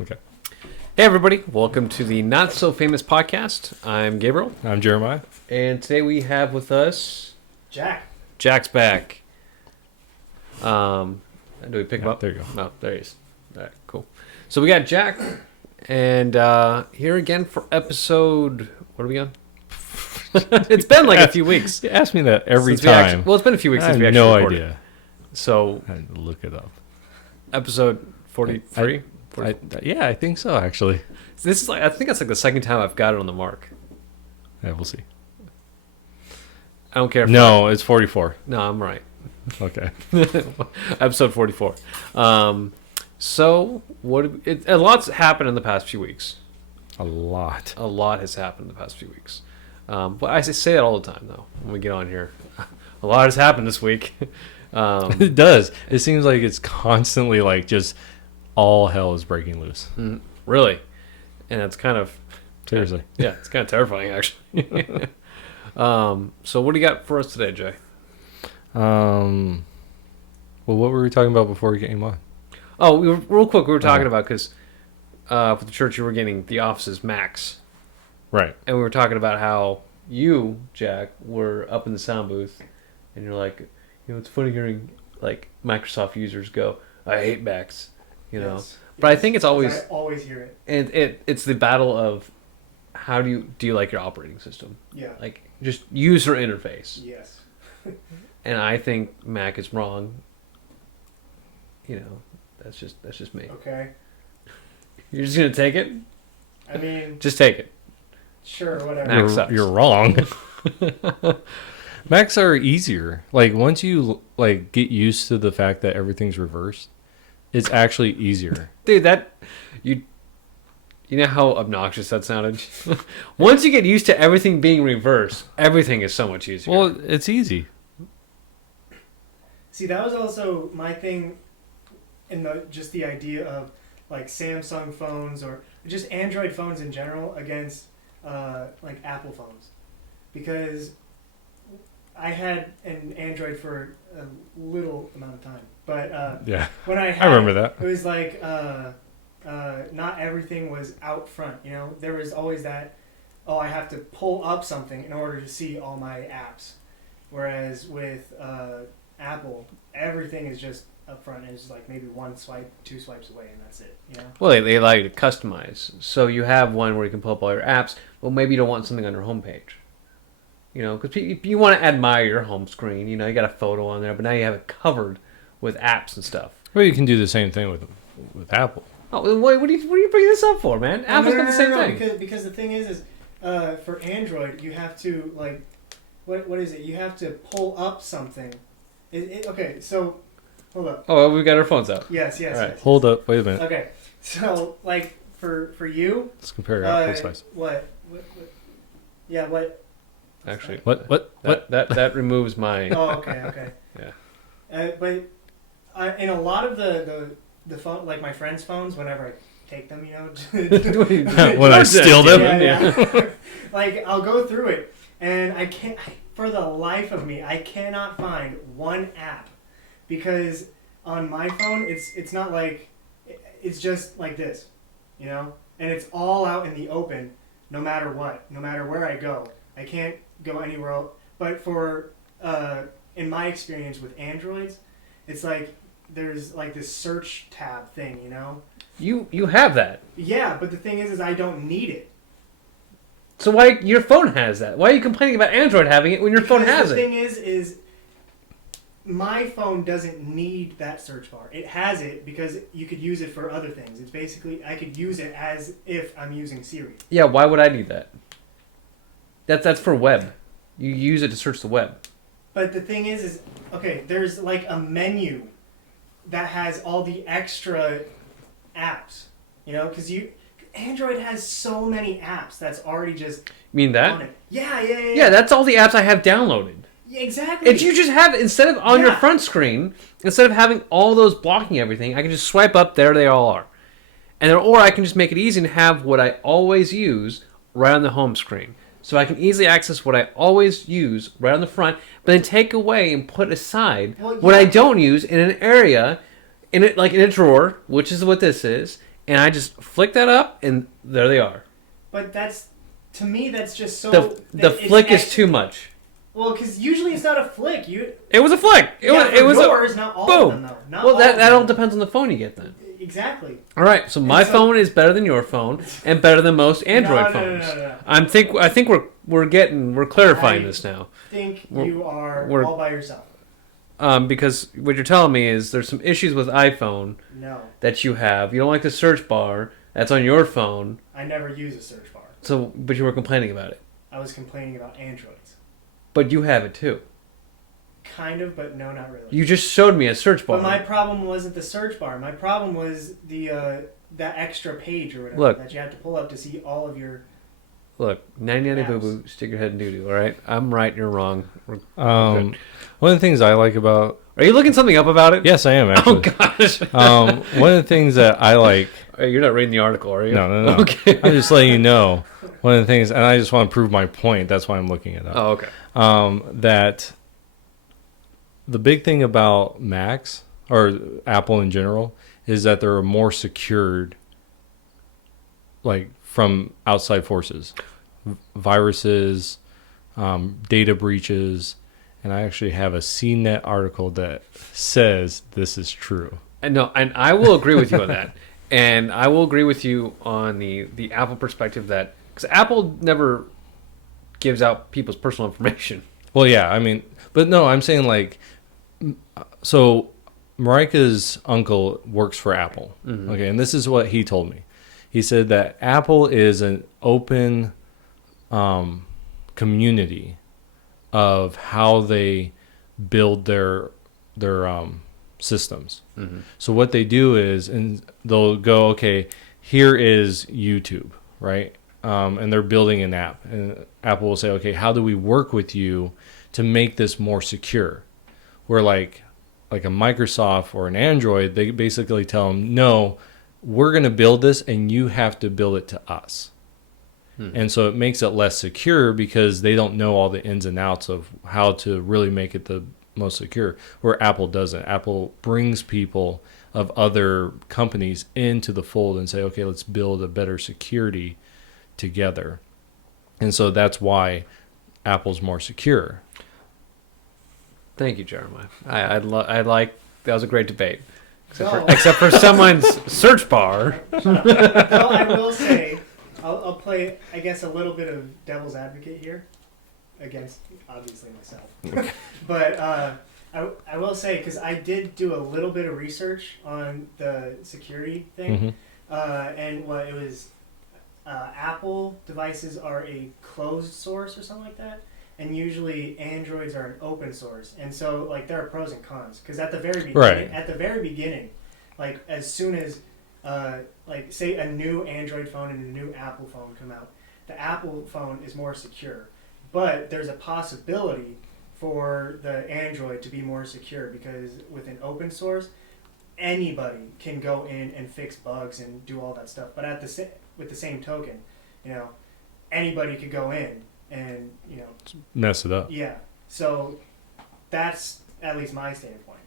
Okay. Hey everybody, welcome to the Not So Famous podcast. I'm Gabriel, I'm Jeremiah. and today we have with us Jack. Jack's back. Do we pick him up? There you go. Oh, there he is. All right, cool. So we got Jack, and here again for episode. What are we on? It's been like a few weeks. You ask me that every since we actually- time. well, it's been a few weeks I since have we actually no recorded. idea. So I had to look it up. episode 43. I think so. Actually, This is like I think that's like the second time I've got it on the mark. yeah, we'll see. I don't care. If No, it's 44. no, I'm right. Okay. Episode 44. So a lot's happened in the past few weeks. A lot. A lot has happened in the past few weeks. But I say that all the time though when we get on here. A lot has happened this week. It does. It seems like it's constantly like just all hell is breaking loose. Really, and it's kind of Seriously. yeah, it's kind of terrifying actually. So what do you got for us today, Jay? Well, what were we talking about before we came on? Oh, real quick, we were talking Okay. about because for the church you were getting the office's Macs. Right. And we were talking about how you, Jack, were up in the sound booth, and you're like, it's funny hearing like Microsoft users go, "I hate Macs," Yes. But I think it's always, I always hear it. and it's the battle of how do you like your operating system, Yeah. like just user interface, Yes. and I think Mac is wrong. That's just me. Okay. You're just gonna take it? I mean, Just take it. sure, whatever. Mac sucks. You're wrong. Macs are easier. Like once you like get used to the fact that everything's reversed, it's actually easier. Dude, you know how obnoxious that sounded? Once you get used to everything being reversed, everything is so much easier. Well, it's easy. See, that was also my thing in the idea of like Samsung phones or just Android phones in general against like Apple phones, because I had an Android for a little amount of time, but Yeah, when I I remember that. it was like not everything was out front. There was always that. Oh, I have to pull up something in order to see all my apps. Whereas with Apple, everything is just up front. It's like maybe one swipe, two swipes away, and that's it. Well, they allow you to customize. So you have one where you can pull up all your apps. Well, maybe you don't want something on your homepage. Because you want to admire your home screen. You got a photo on there, but now you have it covered with apps and stuff. Well, you can do the same thing with Apple. Oh, what are you bringing this up for, man? Apple's got the same thing. Because the thing is for Android, you have to like, what is it? You have to pull up something. Okay, so hold up. Oh, we've got our phones out. Yes. All right. Yes. Hold up, wait a minute. Okay, so like for you, Let's compare Apple size. what? Yeah, what? Actually, What? that removes my. Oh, okay. Yeah. But in a lot of the phone, like my friends' phones, whenever I take them, When I steal them? yeah. Like I'll go through it, and for the life of me, I cannot find one app, because on my phone, it's not like, it's just like this, and it's all out in the open, no matter what, no matter where I go. I can't go anywhere else. But for in my experience with Androids, it's like there's like this search tab thing, You have that. Yeah, but the thing is I don't need it. So why your phone has that? Why are you complaining about Android having it when your phone Because has the it? thing is my phone doesn't need that search bar. It has it because you could use it for other things. It's basically, I could use it as if I'm using Siri. Yeah, why would I need that? That's for web. You use it to search the web. But the thing is okay, there's like a menu that has all the extra apps, because Android has so many apps that's already just You mean that? on it. Yeah. Yeah, that's all the apps I have downloaded. Yeah, exactly. If you just have, instead of on your Yeah. front screen, instead of having all those blocking everything, I can just swipe up, there they all are. Or I can just make it easy and have what I always use right on the home screen. So I can easily access what I always use right on the front, but then take away and put aside Well, what yeah. I don't use in an area, in a drawer, which is what this is, and I just flick that up, and there they are. But that's, to me, that's just so. The it's flick is ex- too much. Well, because usually it's not a flick. It was a flick. It was yours, not all boom. of them though. Not Well, all that of all them. depends on the phone you get then. Exactly. All right, so my phone is better than your phone and better than most Android phones. No. I think we're clarifying this now. Think We're- you are we're- all by yourself. Because what you're telling me is there's some issues with iPhone No, that you have. You don't like the search bar that's on your phone. I never use a search bar. So, but you were complaining about it. I was complaining about Androids. But you have it too. Kind of, but no, not really. You just showed me a search bar. But my problem wasn't the search bar. My problem was the that extra page or whatever Look. that you had to pull up to see all of your. Look, 99 Apps. boo boo, stick your head in doo doo. All right, I'm right, you're wrong. One of the things I like about Are you looking something up about it? yes, I am Oh actually. gosh. One of the things that I like. You're not reading the article, are you? No. Okay. I'm just letting you know one of the things, and I just want to prove my point. That's why I'm looking it up. Oh, okay. That the big thing about Macs or Apple in general is that they're more secured, like from outside forces, viruses, data breaches, and I actually have a CNET article that says this is true. And no, and I will agree with you on that. And I will agree with you on the Apple perspective that because Apple never gives out people's personal information. Well, yeah, I mean, but no, I'm saying like, so Marika's uncle works for Apple. Mhm. Okay, and this is what he told me. He said that Apple is an open community of how they build their systems. Mm-hmm. So what they do is, and they'll go, okay, here is YouTube, right? And they're building an app, and Apple will say, okay, how do we work with you to make this more secure? Where like a Microsoft or an Android, they basically tell them, no, we're going to build this, and you have to build it to us. And so it makes it less secure because they don't know all the ins and outs of how to really make it the most secure, where Apple doesn't. Apple brings people of other companies into the fold and say, okay, let's build a better security together. And so that's why Apple's more secure. Thank you, Jeremiah. I like that was a great debate. No. Except for someone's search bar. No, I will say, I'll play, I guess, a little bit of devil's advocate here, against obviously myself. But I will say, because I did do a little bit of research on the security thing, and what it was, Apple devices are a closed source or something like that, and usually Androids are an open source, and so like there are pros and cons. Because at the very beginning, like as soon as like say a new Android phone and a new Apple phone come out, the Apple phone is more secure, but there's a possibility for the Android to be more secure because with an open source, anybody can go in and fix bugs and do all that stuff. But with the same token, anybody could go in and Mess it up. yeah. So that's at least my standpoint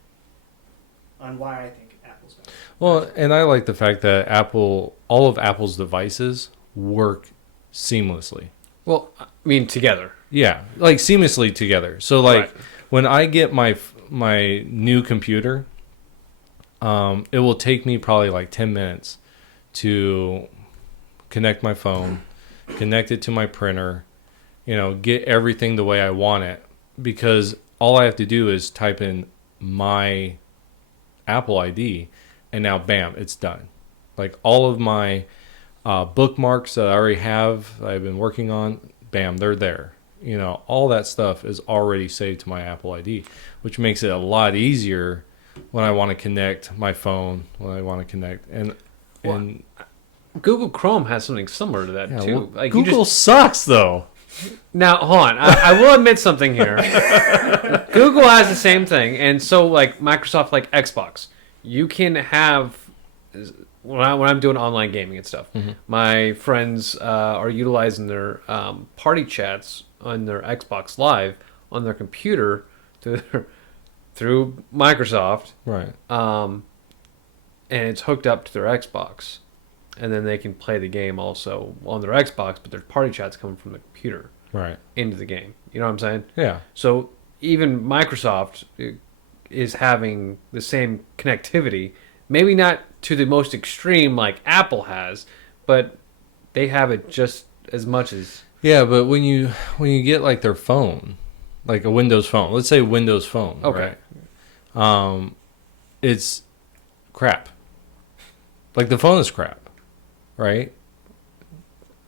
on why I think Apple's better. Well, and I like the fact that all of Apple's devices work seamlessly. Well, I mean, together. Yeah, like seamlessly together. So like Right. when I get my new computer, it will take me probably like 10 minutes to connect my phone, connect it to my printer, get everything the way I want it, because all I have to do is type in my Apple ID, and now bam, it's done. Like all of my bookmarks that I already have, that I've been working on, bam, they're there. All that stuff is already saved to my Apple ID, which makes it a lot easier when I want to connect my phone, when I want to connect. And Google Chrome has something similar to that yeah, too. well, Like you Google sucks though. Now, hold on. I will admit something here. Google has the same thing, and so like Microsoft, like Xbox, you can have when I'm doing online gaming and stuff. Mm-hmm. My friends are utilizing their party chats on their Xbox Live on their computer through Microsoft, Right. and it's hooked up to their Xbox. and then they can play the game also on their Xbox, but their party chat's coming from the computer Right. into the game. You know what I'm saying? Yeah. So even Microsoft is having the same connectivity, maybe not to the most extreme like Apple has, but they have it just as much as. Yeah, but when you get like their phone, like a Windows phone, let's say Windows phone, Okay. right? It's crap. Like the phone is crap, right?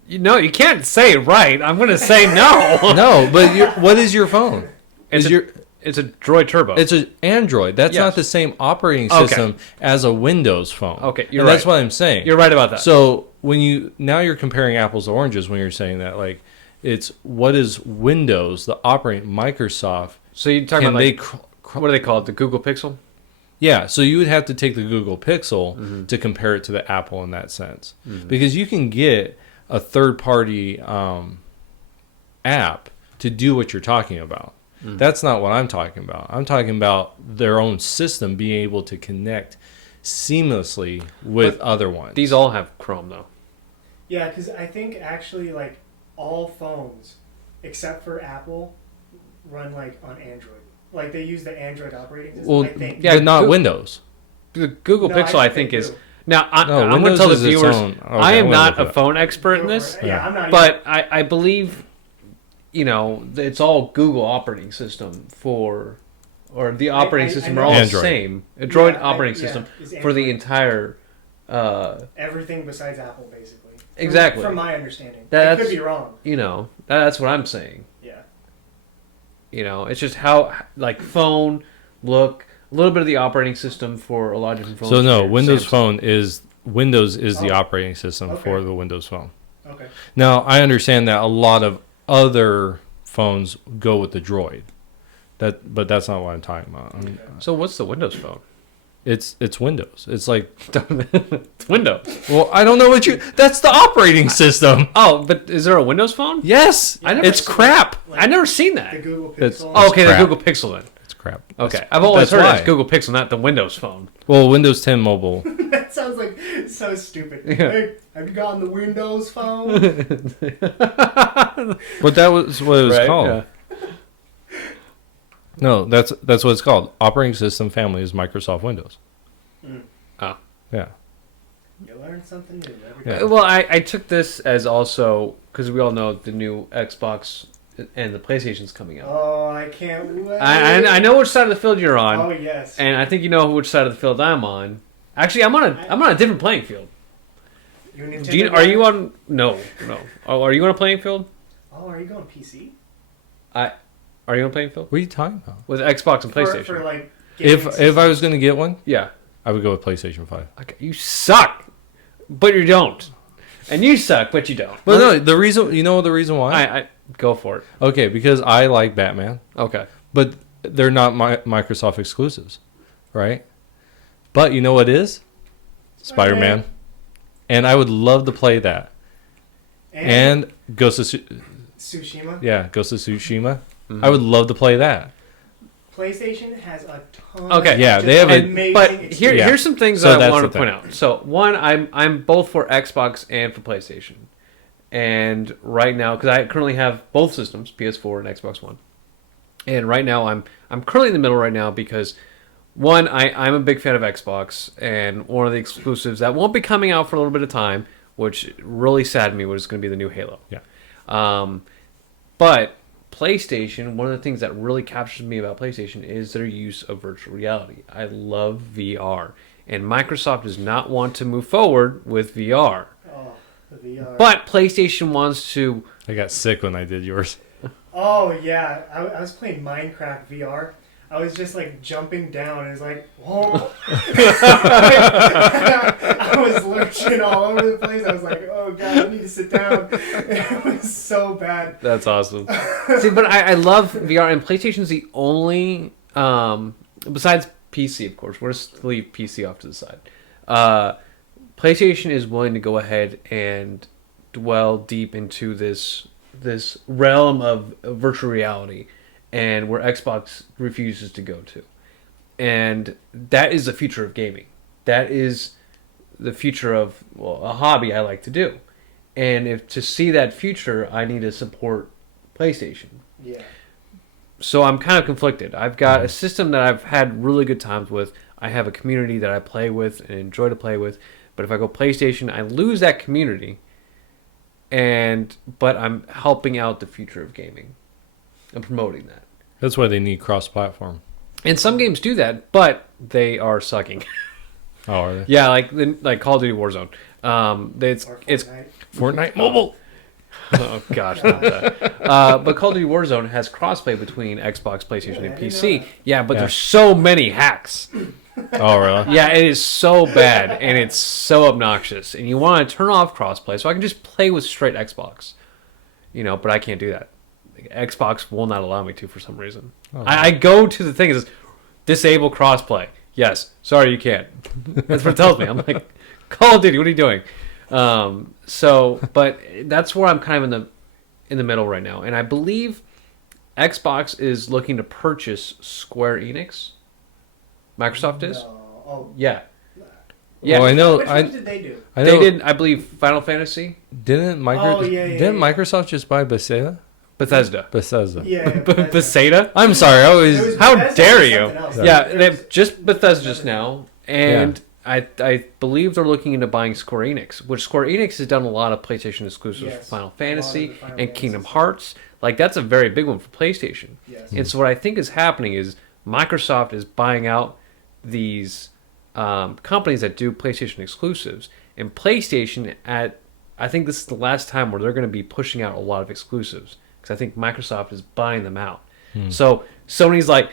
You can't say right. I'm going to say no. No, but what is your phone? It's a Droid Turbo. It's an Android. That's Yes. not the same operating Okay. system as a Windows phone. Okay, you're and That's right. what I'm saying. You're right about that. So when you're comparing apples to oranges when you're saying that, like, it's what is Windows, the operating Microsoft. So you're talking Can about they? like, what do they call it? The Google Pixel? Yeah, so you would have to take the Google Pixel to compare it to the Apple in that sense, because you can get a third-party app to do what you're talking about. That's not what I'm talking about. I'm talking about their own system being able to connect seamlessly with other ones. These all have Chrome though. Yeah, because I think actually like all phones except for Apple run like on Android. Like they use the Android operating system. well, I think. Yeah, but not Goo- Windows. The Google No, Pixel, I think, they is do. now. I'm going to Windows tell the is its viewers, own- okay, I I'm am gonna not look a it up. phone expert Go in for this, it. Yeah, I'm not. but I believe, it's all Google operating system or the operating I system know. are all the Android. same. A Droid Yeah, operating yeah, system it's for the Android. entire. Everything besides Apple, basically. Exactly. From my understanding, I That's- could be wrong. That's what I'm saying. Yeah. It's just how like phone look. A little bit of the operating system for a lot of different phones. So no, here, Windows Samsung. Phone is the Oh. operating system for Okay. the Windows Phone. Okay. Now, I understand that a lot of other phones go with the Droid. But that's not what I'm talking about. So what's the Windows Phone? It's Windows. It's like, It's Windows. well, I don't know what you. That's the operating system. Oh, but is there a Windows Phone? Yes, Yeah, it's like- crap. like I've never seen The that. Google It's- Pixel. Oh, okay, crap. the Google Pixel then. It's crap. Okay, That's- I've always heard why. it's Google Pixel, not the Windows Phone. Well, Windows 10 Mobile. That sounds like so stupid. Yeah. Hey, have you gotten the Windows phone? But that was what it was Right, called. yeah. No, that's what it's called. Operating system family is Microsoft Windows. Oh. Yeah. You learn something new every Yeah. day. Well, I took this as also because we all know the new Xbox and the PlayStation's coming out. Oh, I can't wait. I know which side of the field you're on, Oh yes. and I think you know which side of the field I'm on. Actually, I'm on a different playing field. You a Nintendo Gene, are guy? you on? No. Oh, are you on a playing field? Oh, are you going PC? Are you on a playing field What are you talking about? with Xbox and PlayStation? For like. gaming If I was going to get one, Yeah. I would go with PlayStation 5. Okay, you suck, but you don't, and you suck, but you don't. But no, the reason why? I go for it. Okay, because I like Batman, Okay. but they're not Microsoft exclusives, right? But you know what is? Spider-Man. And I would love to play that. And Ghost of Tsushima. Ghost of Tsushima. Mm-hmm. I would love to play that. PlayStation has a ton. Okay. of Yeah, just they have a- amazing But exclusives. here's some things So that I that's wanted the to point out. So one, I'm both for Xbox and for PlayStation, and right now because I currently have both systems, PS4 and Xbox One, and right now I'm currently in the middle right now because one, I'm a big fan of Xbox, and one of the exclusives that won't be coming out for a little bit of time, which really saddened me, was going to be the new Halo. Yeah. But PlayStation, one of the things that really captures me about PlayStation is their use of virtual reality. I love VR, and Microsoft does not want to move forward with VR. Oh, the VR. But PlayStation wants to. I got sick when I did yours. Oh yeah, I was playing Minecraft VR. I was just like jumping down and it was like, whoa. I was lurching all over the place. I was like, oh god, I need to sit down. It was so bad. That's awesome. See, but I love VR, and PlayStation's the only, besides PC, of course. We're just to leave PC off to the side. PlayStation is willing to go ahead and dwell deep into this realm of virtual reality, and where Xbox refuses to go to. And that is the future of gaming. That is the future of a hobby I like to do, and if to see that future, I need to support PlayStation. Yeah. So I'm kind of conflicted. I've got a system that I've had really good times with. I have a community that I play with and enjoy to play with. But if I go PlayStation, I lose that community. But I'm helping out the future of gaming. I'm promoting that. That's why they need cross-platform. And some games do that, but they are sucking. Oh, are they? Yeah, like Call of Duty Warzone. It's Or it's Fortnite. Fortnite Mobile. oh gosh, not that. But Call of Duty Warzone has crossplay between Xbox, PlayStation, Yeah, and I didn't know PC. that. Yeah, but Yeah. there's so many hacks. Oh, really? Yeah, it is so bad and it's so obnoxious. And you want to turn off crossplay so I can just play with straight Xbox. But I can't do that. Xbox will not allow me to for some reason. Oh, I go to the thing, it says disable crossplay. Yes, sorry, you can't. That's what it tells me. I'm like, Call of Duty, what are you doing? But that's where I'm kind of in the middle right now, and I believe Xbox is looking to purchase Square Enix. Microsoft is. No. Oh. Yeah. Yeah. Well, I know. Which ones did they do? I know. They did, I believe, Final Fantasy, Didn't Yeah. Microsoft just buy Bethesda? Bethesda. Bethesda. Yeah. Bethesda. I'm sorry. I It always. was How Bethesda dare or you? something else. Yeah, There they've was- just Bethesda just now, and I believe they're looking into buying Square Enix, which Square Enix has done a lot of PlayStation exclusives Yes, for Final a lot of Fantasy the Final and Kingdom Fantasies. Hearts. Like that's a very big one for PlayStation. Yes. And so what I think is happening is Microsoft is buying out these companies that do PlayStation exclusives, and PlayStation I think this is the last time where they're going to be pushing out a lot of exclusives because I think Microsoft is buying them out. So Sony's like,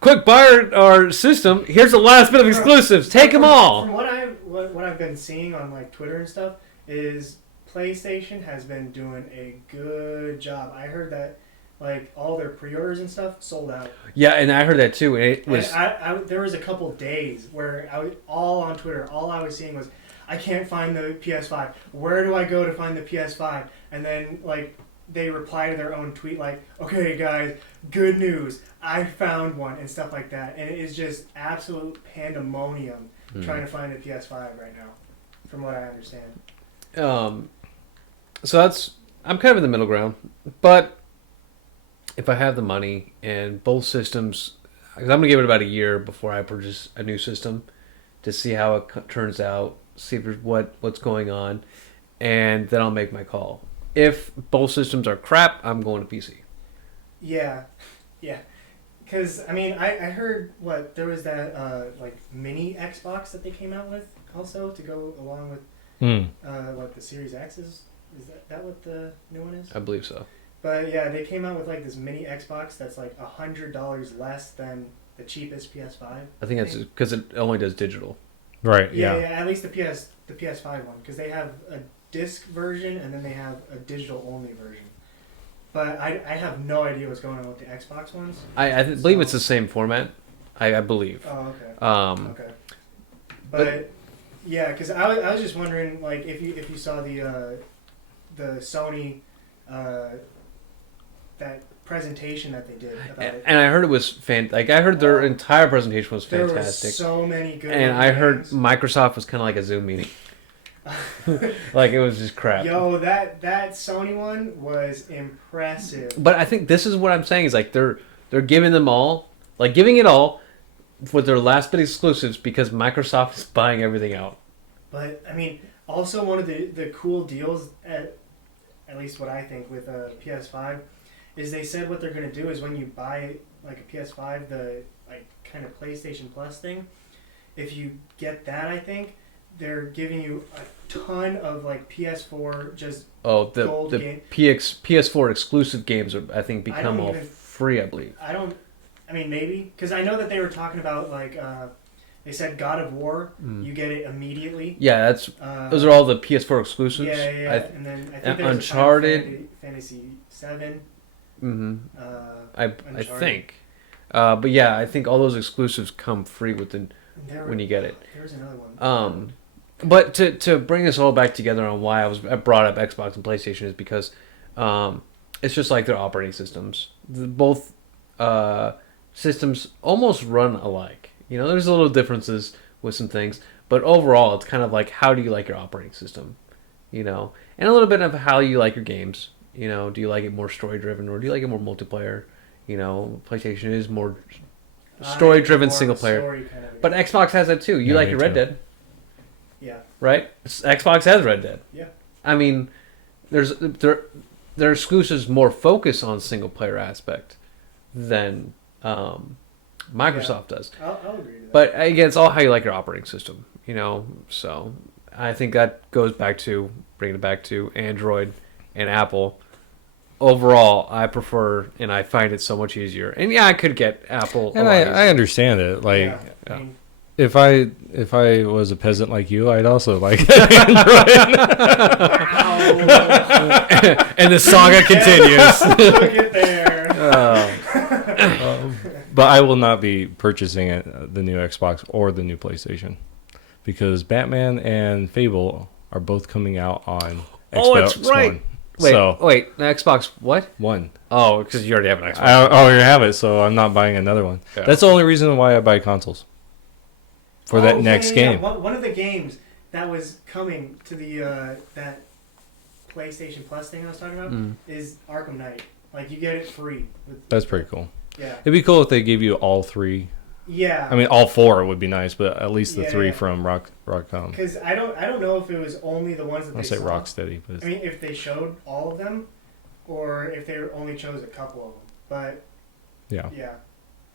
quick, buy our system. Here's the last bit of exclusives. Take them all. From what I've been seeing on like Twitter and stuff is PlayStation has been doing a good job. I heard that like all their pre-orders and stuff sold out. Yeah, and I heard that too. And it was And there was a couple days where I was all on Twitter. All I was seeing was, I can't find the PS5. Where do I go to find the PS5? And then like they reply to their own tweet like, okay guys, good news, I found one and stuff like that. And it is just absolute pandemonium trying to find a PS5 right now, from what I understand. so I'm kind of in the middle ground, but if I have the money and both systems, because I'm gonna give it about a year before I purchase a new system to see how it turns out, see if there's what's going on, and then I'll make my call. If both systems are crap, I'm going to PC. Yeah, yeah. Because I mean, I heard there was that like mini Xbox that they came out with also to go along with the Series X is that what the new one is? I believe so. But yeah, they came out with like this mini Xbox that's like $100 less than the cheapest PS5. I think that's because it only does digital. Right. Yeah, Yeah. at least the PS5 one, because they have a disc version and then they have a digital only version. But I have no idea what's going on with the Xbox ones. I believe it's the same format. I believe. Oh, okay. Um, Okay. But yeah, because I was just wondering, like, if you saw the Sony that presentation that they did about it. and I heard it was I heard their entire presentation was There fantastic. were so many good. And I heard games. Microsoft was kind of like a Zoom meeting. Like it was just crap. Yo, that Sony one was impressive. But I think this is what I'm saying is like they're giving them all, like giving it all with their last bit exclusives because Microsoft is buying everything out. But I mean, also one of the cool deals at least what I think with a PS5 is they said what they're gonna do is when you buy like a PS5, the like kind of PlayStation Plus thing, if you get that, I think they're giving you a ton of like PS4 just Oh, gold the game. PS4 exclusive games are I think I become don't all even- free, I believe. I mean maybe because I know that they were talking about like they said God of War, you get it immediately. Yeah, those are all the PS4 exclusives. Yeah. And then I think there's Uncharted. a Final Fantasy 7. I Uncharted. think. But yeah, I think all those exclusives come free when you get it. There was another one. But to bring this all back together on why I brought up Xbox and PlayStation is because it's just like their operating systems. Both systems almost run alike. You know, there's a little differences with some things. But overall, it's kind of like, how do you like your operating system? And a little bit of how you like your games. Do you like it more story driven or do you like it more multiplayer? PlayStation is more story driven single player. Kind of But Xbox has that too. You Yeah, like me your Red too. Dead, yeah, right? Xbox has Red Dead. yeah. I mean, their exclusives more focus on single player aspect than Microsoft does. I'll agree to that. But again, it's all how you like your operating system, So I think that goes back to bringing it back to Android and Apple. Overall, I prefer and I find it so much easier. And yeah, I could get Apple. And I understand it. Like, yeah, I mean, if I was a peasant like you, I'd also like Android. and the saga continues. look at there. But I will not be purchasing the new Xbox or the new PlayStation because Batman and Fable are both coming out on Xbox Oh, it's right. One. Wait, the Xbox what? One. Oh, because you already have an Xbox. I already have it, so I'm not buying another one. Yeah. That's the only reason why I buy consoles. For that next game. One of the games that was coming to the that PlayStation Plus thing I was talking about is Arkham Knight. Like you get it free. That's pretty cool. Yeah. It'd be cool if they gave you all three. Yeah. I mean, all four would be nice, but at least the Yeah, three yeah. from Rockcom. Because I don't know if it was only the ones that I'll they say saw. Rocksteady, but I mean, if they showed all of them, or if they only chose a couple of them. But yeah. yeah,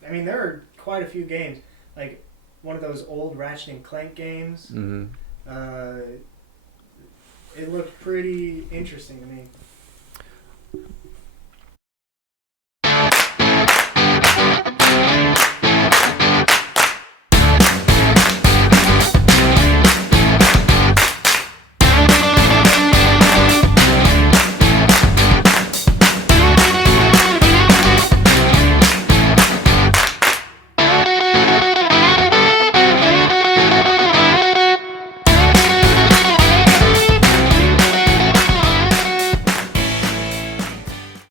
I mean there are quite a few games. Like one of those old Ratchet and Clank games. Mm-hmm. It looked pretty interesting to me.